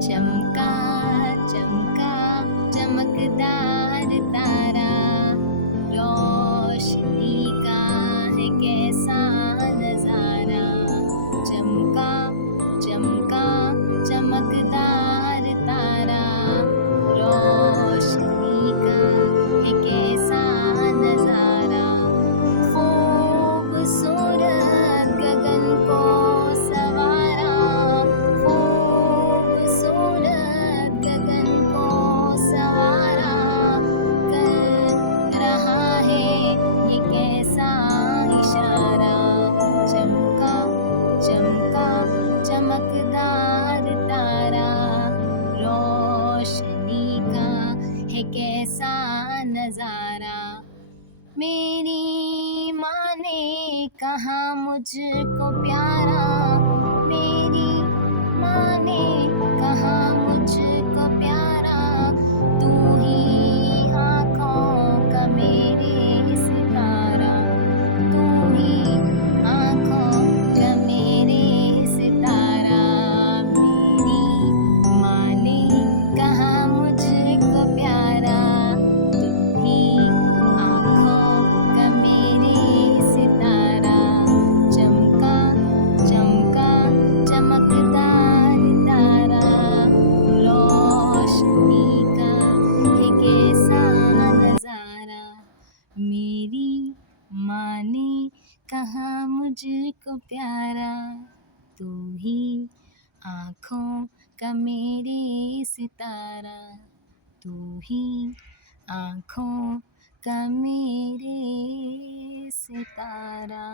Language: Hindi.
चमका चमका चमकदार तारा, रोशनी का है कैसा नजारा। चमका चमका चमकदार तारा, रोशनी का है कैसा नजारा। खूबसूरत गगन को सवारा, खूबसूरत गगन को सवारा। कर रहा है ये कैसा इशारा। चमका चमका चमकदार तारा, रोशनी का है कैसा नजारा। मेरी माँ ने कहा मुझको प्यारा, मेरी माँ ने कहा मुझको प्यारा। तू ही आँखों का मेरे सितारा, तू ही आँखों का मेरे सितारा। मेरी माँ ने कहा मुझको प्यारा, तू ही आँखों का मेरे सितारा। चमका चमका चमकदार तारा, रोशनी का है कैसा नजारा। मेरी माँ ने कहा मुझको प्यारा, तू ही आँखों का मेरे सितारा, तू ही आँखों का मेरे सितारा।